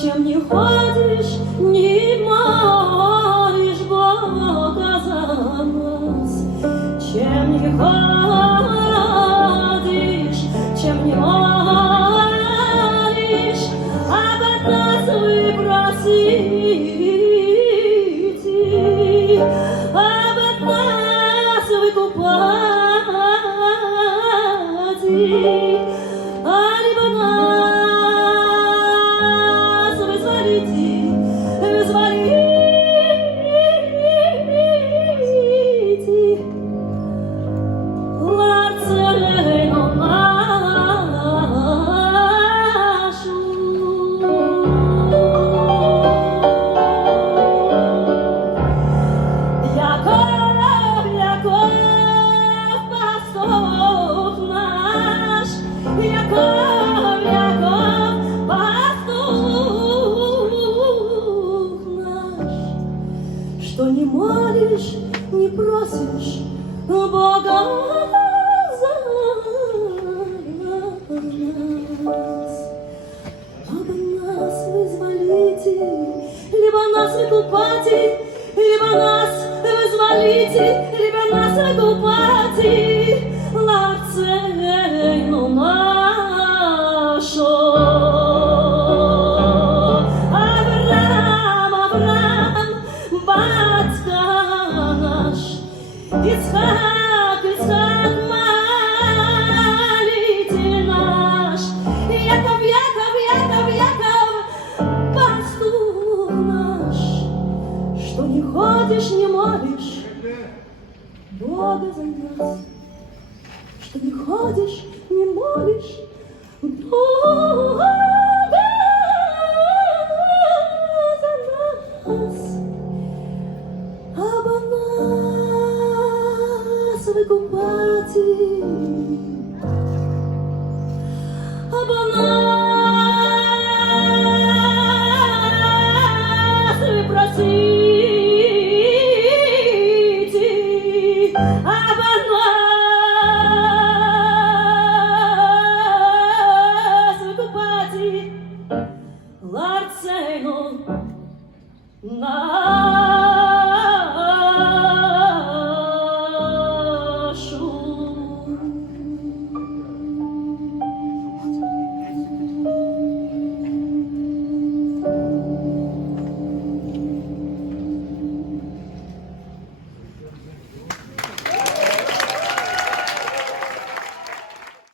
чем не ходишь, не молишь Бога за нас, чем не ходишь, чем не молишь, об нас вы просите, об нас выкупайте, либо нас вызволите, Ларцену нашу. Яков, Яков, пастух наш, Яков, Яков, пастух наш, что не молишь, не просишь Бога за нас. Об нас вызволите, либо нас выкупайте, либо нас вызволите, либо нас выкупайте, Ларцену нашу. Авраам, Авраам, батька наш, Ицхак, Ицхак, молитель наш, Яков, Яков, Яков, Яков, пастух наш, что не ходишь, не молишь Бога за нас, что не ходишь, не молишь Бога за нас, об нас выкупайте, об нас вы просите, об нас выкупайте, Ларцену нашу.